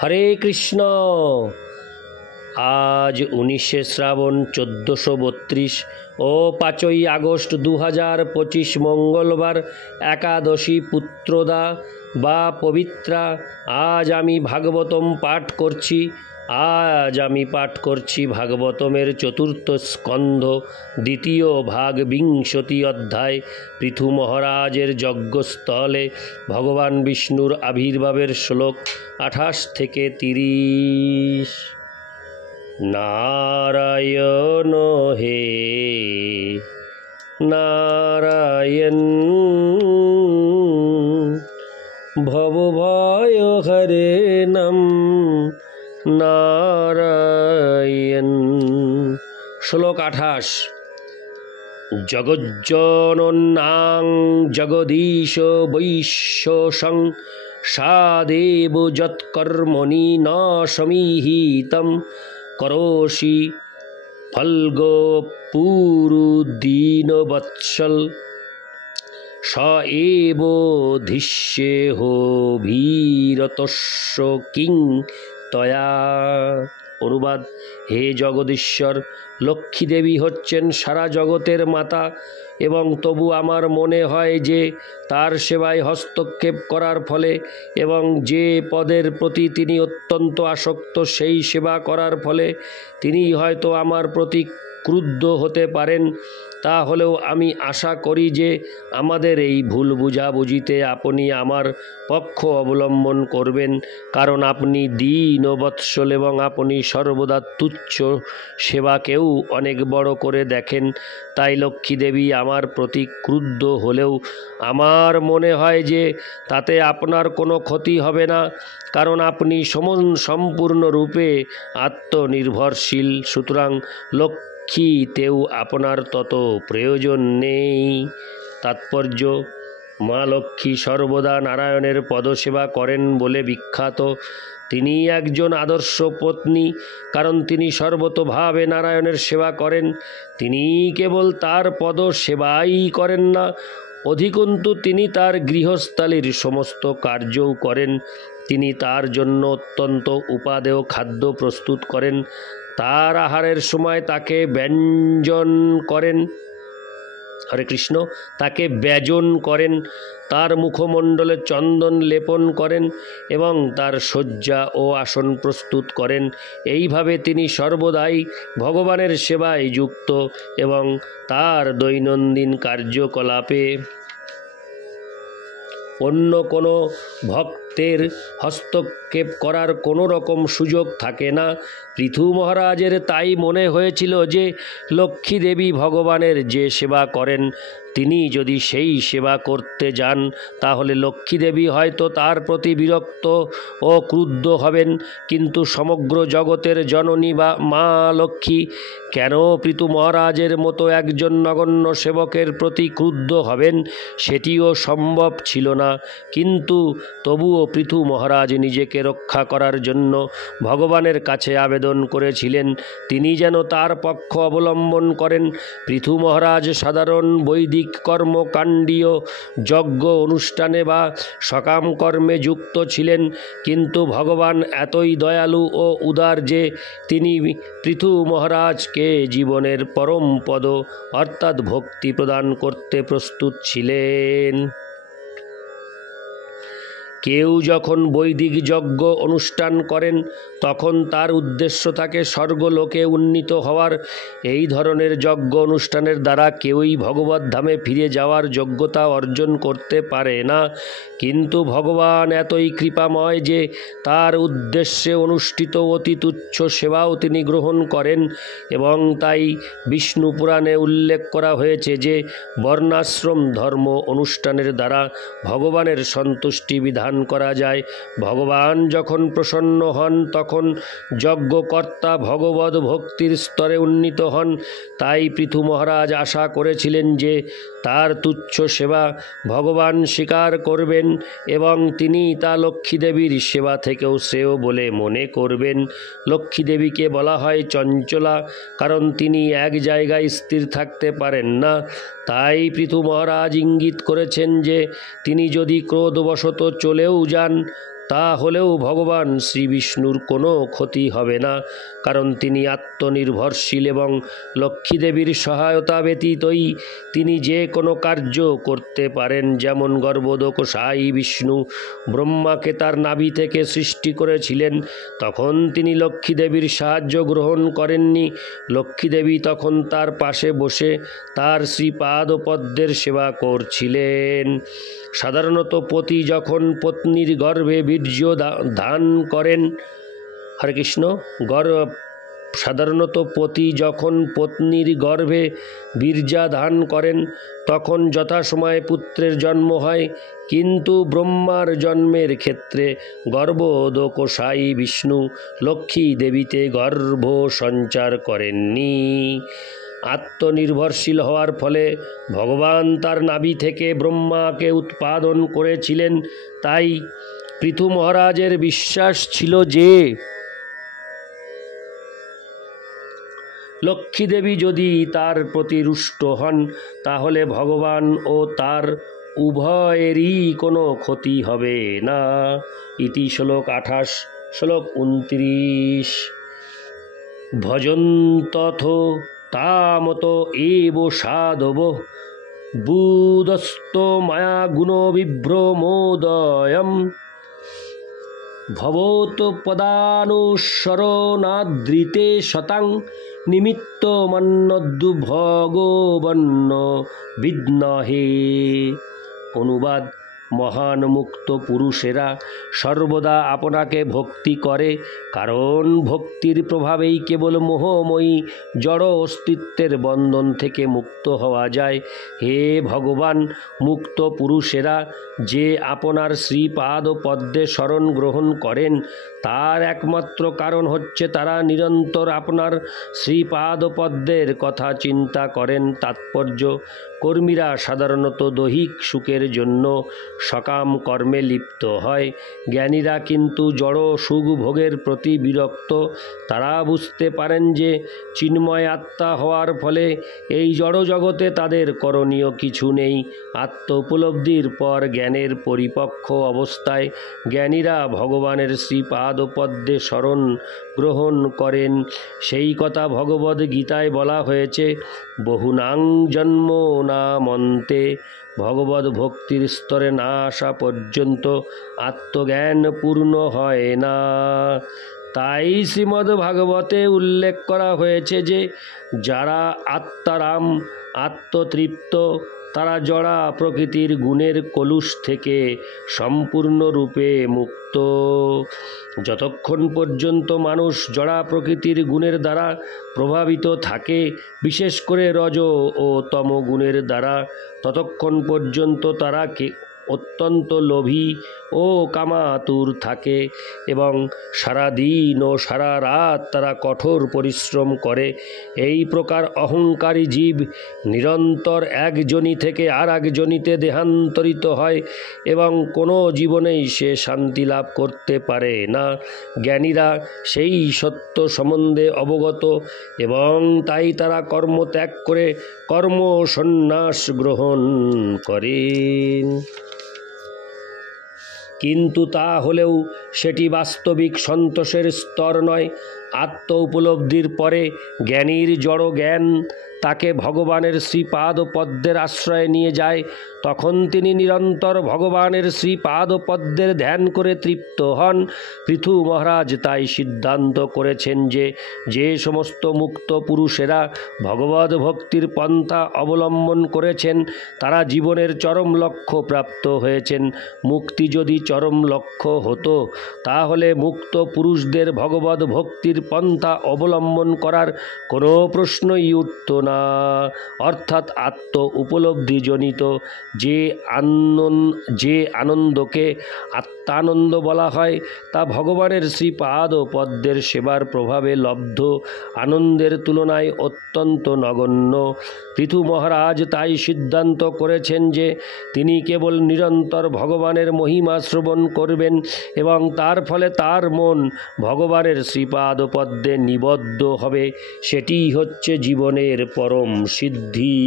হরে কৃষ্ণ। আজ 19শে শ্রাবণ 1432 ও 5ই আগস্ট 2025 মঙ্গলবার, একাদশী পুত্রদা বা পবিত্রা। আজ আমি ভাগবতম পাঠ করছি। ভাগবতমের চতুর্থ স্কন্ধ, দ্বিতীয় ভাগ, 20 অধ্যায়। পৃথু মহারাজের যজ্ঞস্থলে ভগবান বিষ্ণুর আবির্ভাবের শ্লোক 28 থেকে 30। নারায়ণ হে নারায়ণ, ভবভয় হরে নাম নারায়ণ। শ্লোক 28। জগজ্জনন্যাং জগদীশ বৈশ্বসং সাদেব যৎকর্মণি ন সমীহিতম করোষি ফলগো পুরুদীনবৎসল স এব ধিষ্যেহো ভীরতস্য কিং তয়া। অনুবাদ: হে জগদীশ্বর, লক্ষ্মী দেবী হচ্ছেন সারা জগতের মাতা, এবং তবু আমার মনে হয় যে তার সেবায় হস্তক্ষেপ করার ফলে এবং যে পদের প্রতি তিনি অত্যন্ত আসক্ত সেই সেবা করার ফলে তিনি হয়তো আমার প্রতি ক্রুদ্ধ হতে পারেন। তাহলেও আমি আশা করি যে আমাদের এই ভুল বুঝাবুঝিতে আপনি আমার পক্ষ অবলম্বন করবেন, কারণ আপনি দীনবৎসল এবং আপনি সর্বদা তুচ্ছ সেবাকেও অনেক বড় করে দেখেন। তাই লক্ষ্মী দেবী আমার প্রতি ক্রুদ্ধ হলেও আমার মনে হয় যে তাতে আপনার কোনো ক্ষতি হবে না, কারণ আপনি সম্পূর্ণরূপে আত্মনির্ভরশীল। সুতরাং লক্ষ্মীতেও আপনার তত প্রয়োজন নেই। তাৎপর্য: মা লক্ষ্মী সর্বদা নারায়ণের পদসেবা করেন বলে বিখ্যাত। তিনি একজন আদর্শ পত্নী, কারণ তিনি সর্বতোভাবে নারায়ণের সেবা করেন। তিনি কেবল তার পদ সেবাই করেন না, অধিকন্তু তিনি তার গৃহস্থালির সমস্ত কার্যও করেন। তিনি তার জন্য অত্যন্ত উপাদেয় খাদ্য প্রস্তুত করেন, তার আহারের সময় তাকে ব্যঞ্জন করেন, হরে কৃষ্ণ, তাকে ব্যজন করেন, তার মুখমণ্ডলে চন্দন লেপন করেন এবং তার শয্যা ও আসন প্রস্তুত করেন। এইভাবে তিনি সর্বদাই ভগবানের সেবায় যুক্ত এবং তার দৈনন্দিন কার্যকলাপে অন্য কোনো ভক্তের হস্তক্ষেপ করার কোনো রকম সুযোগ থাকে না। পৃথু মহারাজের তাই মনে হয়েছিল যে লক্ষ্মী দেবী ভগবানের যে সেবা করেন, তিনি যদি সেই সেবা করতে যান তাহলে লক্ষ্মী দেবী হয়তো তার প্রতি বিরক্ত ও ক্রুদ্ধ হবেন, কিন্তু সমগ্র জগতের জননী বা মা লক্ষ্মী কেন পৃথু মহারাজের মতো একজন নগণ্য সেবকের প্রতি ক্রুদ্ধ হবেন সেটিও সম্ভব ছিল না। কিন্তু তবুও পৃথু মহারাজ নিজেকে রক্ষা করার জন্য ভগবানের কাছে আবেদন করেছিলেন তিনি যেন তার পক্ষ অবলম্বন করেন। পৃথু মহারাজ সাধারণ বৈদিক কর্মকাণ্ডীয় যজ্ঞ অনুষ্ঠানে বা সকাম কর্মে যুক্ত ছিলেন, কিন্তু ভগবান এতই দয়ালু ও উদার যে তিনি পৃথু মহারাজকে জীবনের পরম পদ অর্থাৎ ভক্তি প্রদান করতে প্রস্তুত ছিলেন। কেউ যখন বৈদিক যজ্ঞ অনুষ্ঠান করেন তখন তার উদ্দেশ্য থাকে স্বর্গলোকে উন্নীত হওয়ার। এই ধরনের যজ্ঞ অনুষ্ঠানের দ্বারা কেউই ভগবত ধামে ফিরে যাওয়ার যোগ্যতা অর্জন করতে পারে না, কিন্তু ভগবান এতই কৃপাময় যে তার উদ্দেশ্যে অনুষ্ঠিত অতি তুচ্ছ সেবাও তিনি গ্রহণ করেন। এবং তাই বিষ্ণু পুরাণে উল্লেখ করা হয়েছে যে বর্ণাশ্রম ধর্ম অনুষ্ঠানের দ্বারা ভগবানের সন্তুষ্টি বিধান করা যায়। ভগবান যখন প্রসন্ন হন তখন যজ্ঞকর্তা ভগবদ ভক্তির স্তরে উন্নীত হন। তাই পৃথু মহারাজ আশা করেছিলেন যে তার তুচ্ছ সেবা ভগবান স্বীকার করবেন এবং তিনি তা লক্ষ্মী দেবীর সেবা থেকেও শ্রেয় বলে মনে করবেন। লক্ষ্মী দেবীকে বলা হয় চঞ্চলা, কারণ তিনি এক জায়গায় স্থির থাকতে পারেন না। তাই পৃথু মহারাজ ইঙ্গিত করেছেন যে তিনি যদি ক্রোধবশত চলেও যান তা হলেও ভগবান শ্রী বিষ্ণুর কোনো ক্ষতি হবে না, কারণ তিনি আত্মনির্ভরশীল এবং লক্ষ্মীদেবীর সহায়তা ব্যতীতই তিনি যে কোনো কার্য করতে পারেন। যেমন গর্ভোদকশায়ী বিষ্ণু ব্রহ্মাকে তার নাভি থেকে সৃষ্টি করেছিলেন, তখন তিনি লক্ষ্মীদেবীর সাহায্য গ্রহণ করেননি। লক্ষ্মীদেবী তখন তার পাশে বসে তার শ্রীপাদপদ্মের সেবা করছিলেন। সাধারণত পতি যখন পত্নীর গর্ভে বীর্য ধান করেন, হরে কৃষ্ণ, সাধারণত পতি যখন পত্নীর গর্ভে বীর্যাধান করেন তখন যথাসময়ে পুত্রের জন্ম হয়, কিন্তু ব্রহ্মার জন্মের ক্ষেত্রে গর্ভোদকশায়ী বিষ্ণু লক্ষ্মী দেবীতে গর্ভ সঞ্চার করেননি। আত্মনির্ভরশীল হওয়ার ফলে ভগবান তার নাভি থেকে ব্রহ্মাকে উৎপাদন করেছিলেন। তাই পৃথু মহারাজের বিশ্বাস ছিল যে লক্ষ্মীদেবী যদি তার প্রতি রুষ্ট হন তাহলে ভগবান ও তার উভয়েরই কোনো ক্ষতি হবে না। ইতি শ্লোক 28, শ্লোক 29। ভজন্তথ তামত এব সাধব বুদস্ত মায়া গুণ বিভ্রমোদয়ম ভবত পদানুসরণাদৃতে শতাং নিমিত্ত মন্নদ্দু ভগবন্ন বিদ্মহে। অনুবাদ: মহান মুক্ত পুরুষেরা সর্বদা আপনাকে ভক্তি করে, কারণ ভক্তির প্রভাবেই কেবল মোহময়ী জড় অস্তিত্বের বন্ধন থেকে মুক্ত হওয়া যায়। হে ভগবান, মুক্ত পুরুষেরা যে আপনার শ্রীপাদ পদ্মে শরণ গ্রহণ করেন তার একমাত্র কারণ হচ্ছে তারা নিরন্তর আপনার শ্রীপাদ পদ্মের কথা চিন্তা করেন। তাৎপর্য: কর্মীরা সাধারণত দৈহিক সুখের জন্য সকাম কর্মে লিপ্ত হয়, জ্ঞানীরা কিন্তু জড় সুখ ভোগের প্রতি বিরক্ত। তারা বুঝতে পারেন যে চিন্ময় আত্মা হওয়ার ফলে এই জড় জগতে তাদের করণীয় কিছু নেই। আত্ম উপলব্ধির পর জ্ঞানের পরিপক্ক অবস্থায় জ্ঞানীরা ভগবানের শ্রীপাদ পদ্মে শরণ গ্রহণ করেন। সেই কথা ভগবদ্ গীতায় বলা হয়েছে, বহুনাং জন্ম নামন্তে। ভগবদ্ ভক্তির স্তরে না আসা পর্যন্ত আত্মজ্ঞান পূর্ণ হয় না। তাই শ্রীমদ্ ভাগবতে উল্লেখ করা হয়েছে যে যারা আত্মারাম, আত্মতৃপ্ত, তারা জড়া প্রকৃতির গুণের কলুষ থেকে সম্পূর্ণরূপে মুক্ত। যতক্ষণ পর্যন্ত মানুষ জড়া প্রকৃতির গুণের দ্বারা প্রভাবিত থাকে, বিশেষ করে রজ ও তম গুণের দ্বারা, ততক্ষণ পর্যন্ত তারা অত্যন্ত লোভী ও কামাতুর থাকে এবং সারা দিন ও সারা রাত তারা কঠোর পরিশ্রম করে। এই প্রকার অহংকারী জীব নিরন্তর এক যোনি থেকে আর এক যোনিতে দেহান্তরিত হয় এবং কোনো জীবনেই সে শান্তি লাভ করতে পারে না। জ্ঞানীরা সেই সত্য সম্বন্ধে অবগত এবং তাই তারা কর্ম ত্যাগ করে কর্ম সন্ন্যাস গ্রহণ করেন। কিন্তু তা হলেও সেটি বাস্তবিক সন্তোষের স্তর নয়। আত্ম উপলব্ধির পরে জ্ঞানীর জড় জ্ঞান তাকে ভগবানের শ্রীপাদ পদ্মের আশ্রয়ে নিয়ে যায়। তখন তিনি নিরন্তর ভগবানের শ্রীপাদ পদ্মের ধ্যান করে তৃপ্ত হন। পৃথু মহারাজ তাই সিদ্ধান্ত করেছেন যে যে সমস্ত মুক্ত পুরুষেরা ভগবদ ভক্তির পন্থা অবলম্বন করেছেন তারা জীবনের চরম লক্ষ্য প্রাপ্ত হয়েছেন। মুক্তি যদি চরম লক্ষ্য হতো তাহলে মুক্ত পুরুষদের ভগবদ ভক্তির পন্থা অবলম্বন করার কোনো প্রশ্নই উঠত না। অর্থাৎ আত্ম উপলব্ধিজনিত যে আনন্দকে আত্মানন্দ বলা হয় তা ভগবানের শ্রীপাদ পদ্মের সেবার প্রভাবে লব্ধ আনন্দের তুলনায় অত্যন্ত নগণ্য। পৃথু মহারাজ তাই সিদ্ধান্ত করেছেন যে তিনি কেবল নিরন্তর ভগবানের মহিমা শ্রবণ করবেন এবং তার ফলে তার মন ভগবানের শ্রীপাদ পদ্মে নিবদ্ধ হবে। সেটিই হচ্ছে জীবনের পরম সিদ্ধি।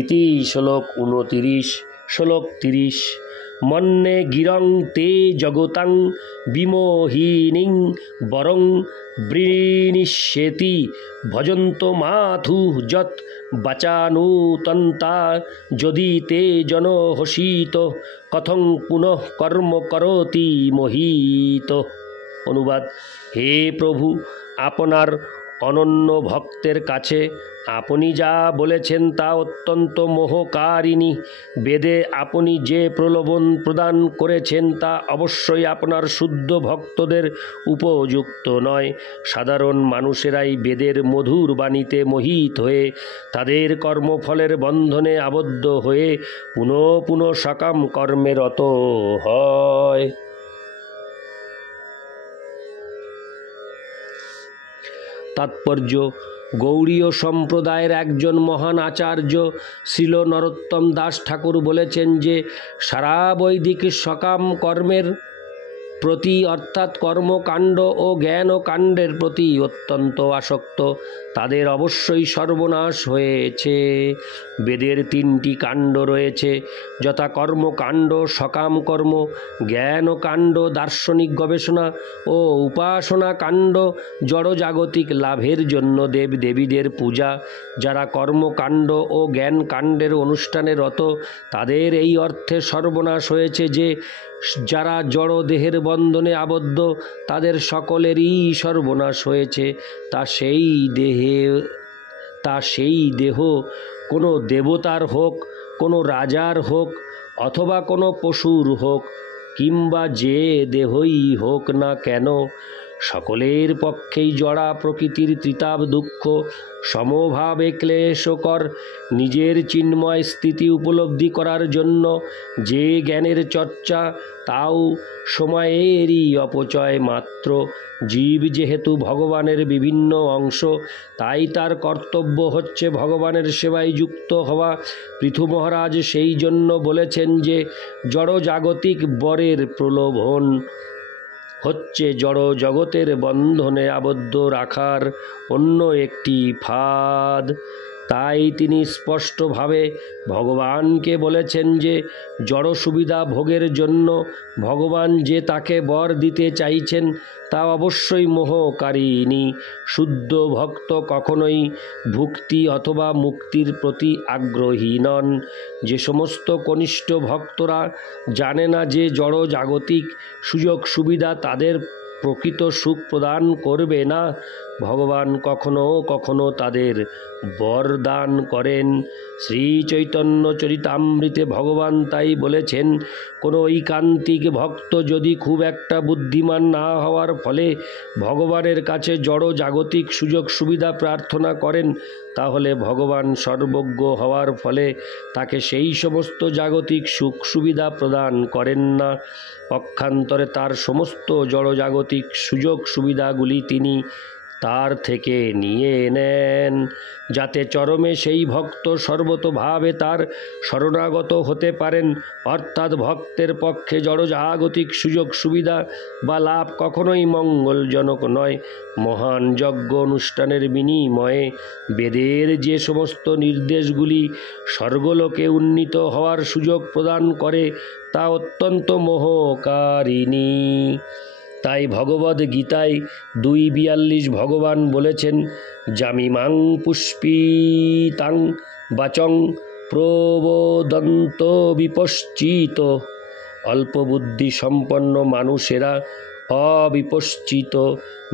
ইতি শ্লোক 29, শ্লোক 30। মন্যে গিরং তে জগতাং বিমোহিনীং বরং বৃণিষ্যেতি ভজন্ত মাথু যৎ বাচানুতন্তা যদি তে জন হসিত কথং পুনঃ কর্ম করতি মোহিত। অনুবাদ: হে প্রভু, আপনার অনন্য ভক্তের কাছে আপনি যা বলেছেন তা অত্যন্ত মোহকারিণী। বেদে আপনি যে প্রলোভন প্রদান করেছেন তা অবশ্যই আপনার শুদ্ধ ভক্তদের উপযুক্ত নয়। সাধারণ মানুষেরাই বেদের মধুর বাণীতে মোহিত হয়ে তাদের কর্মফলের বন্ধনে আবদ্ধ হয়ে পুনঃ পুনঃ সকাম কর্মে রত হয়। তাৎপর্য: গৌড়ীয় সম্প্রদায়ের একজন মহান আচার্য শ্রীল নরোত্তম দাস ঠাকুর বলেছেন যে সারা বৈদিক সকাম কর্মের প্রতি অর্থাৎ কর্মকাণ্ড ও জ্ঞান ও কাণ্ডের প্রতি অত্যন্ত আসক্ত তাদের অবশ্যই সর্বনাশ হয়েছে। বেদের 3টি কাণ্ড রয়েছে, যথা কর্মকাণ্ড, সকাম কর্ম, জ্ঞান ও কাণ্ড, দার্শনিক গবেষণা ও উপাসনা কাণ্ড, জড়জাগতিক লাভের জন্য দেবদেবীদের পূজা। যারা কর্মকাণ্ড ও জ্ঞান কাণ্ডের অনুষ্ঠানে রত তাদের এই অর্থে সর্বনাশ হয়েছে যে যারা জড় দেহের বন্ধনে আবদ্ধ তাদের সকলেরই সর্বনাশ হয়েছে। তা সেই দেহ কোনো দেবতার হোক, কোনো রাজার হোক, অথবা কোনো পশুর হোক, কিংবা যে দেহই হোক না কেন, সকলের পক্ষেই জড়া প্রকৃতির ত্রিতাপ দুঃখ সমভাবে ক্লেশকর। নিজের চিন্ময় স্থিতি উপলব্ধি করার জন্য যে জ্ঞানের চর্চা তাও সময়েরই অপচয় মাত্র। জীব যেহেতু ভগবানের বিভিন্ন অংশ, তাই তার কর্তব্য হচ্ছে ভগবানের সেবায় যুক্ত হওয়া। পৃথু মহারাজ সেই জন্য বলেছেন যে জড়জাগতিক বরের প্রলোভন হচ্ছে জড় জগতের বন্ধনে আবদ্ধ রাখার অন্য একটি ফাঁদ। তাই তিনি স্পষ্টভাবে ভগবানকে বলেছেন যে জড় সুবিধা ভোগের জন্য ভগবান যে তাকে বর দিতে চাইছেন তা অবশ্যই মোহকারিণী। শুদ্ধ ভক্ত কখনোই ভুক্তি অথবা মুক্তির প্রতি আগ্রহী নন। যে সমস্ত কনিষ্ঠ ভক্তরা জানে না যে জড় জাগতিক সুযোগ সুবিধা তাদের প্রকৃত সুখ প্রদান করবে না, ভগবান কখনো কখনো তাদের বরদান করেন। শ্রী চৈতন্য চরিতামৃতে ভগবান তাই বলেছেন, কোনো ঐকান্তিক ভক্ত যদি খুব একটা বুদ্ধিমান না হওয়ার ফলে ভগবানের কাছে জড় জাগতিক সুযোগ সুবিধা প্রার্থনা করেন, তাহলে ভগবান সর্বজ্ঞ হওয়ার ফলে তাকে সেই সমস্ত জাগতিক সুখ সুবিধা প্রদান করেন না। পক্ষান্তরে তার সমস্ত জড়জাগতিক সুযোগ সুবিধাগুলি তিনি তার থেকে নিয়ে নেন, যাতে চরমে সেই ভক্ত সর্বতোভাবে তার শরণাগত হতে পারেন। অর্থাৎ ভক্তের পক্ষে জড়জাগতিক সুযোগ সুবিধা বা লাভ কখনোই মঙ্গলজনক নয়। মহান যজ্ঞ অনুষ্ঠানের বিনিময়ে বেদের যে সমস্ত নির্দেশগুলি স্বর্গলোকে উন্নীত হওয়ার সুযোগ প্রদান করে তা অত্যন্ত মোহকারিণী। তাই ভগবদ্ গীতায় 2:42 ভগবান বলেছেন, জামিমাং পুষ্পিতাং বাচং প্রবোদন্ত বিপশ্চিত। অল্পবুদ্ধি সম্পন্ন মানুষেরা অবিপশ্চিত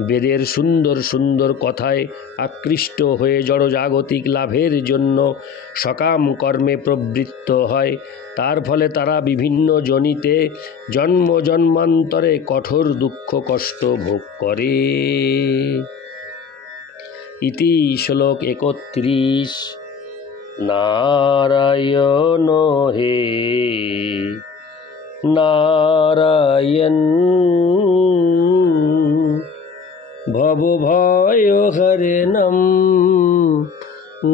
বেদের সুন্দর সুন্দর কথায় আকৃষ্ট হয়ে জড়জাগতিক লাভের জন্য সকাম কর্মে প্রবৃত্ত হয়। তার ফলে তারা বিভিন্ন যোনিতে জন্ম জন্মান্তরে কঠোর দুঃখ কষ্ট ভোগ করে। ইতি শ্লোক 31। নারায়ণ হে নারায়ণ ভবভয় হরেণম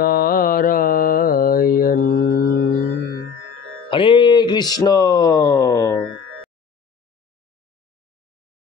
নারায়ণ। হরে কৃষ্ণ।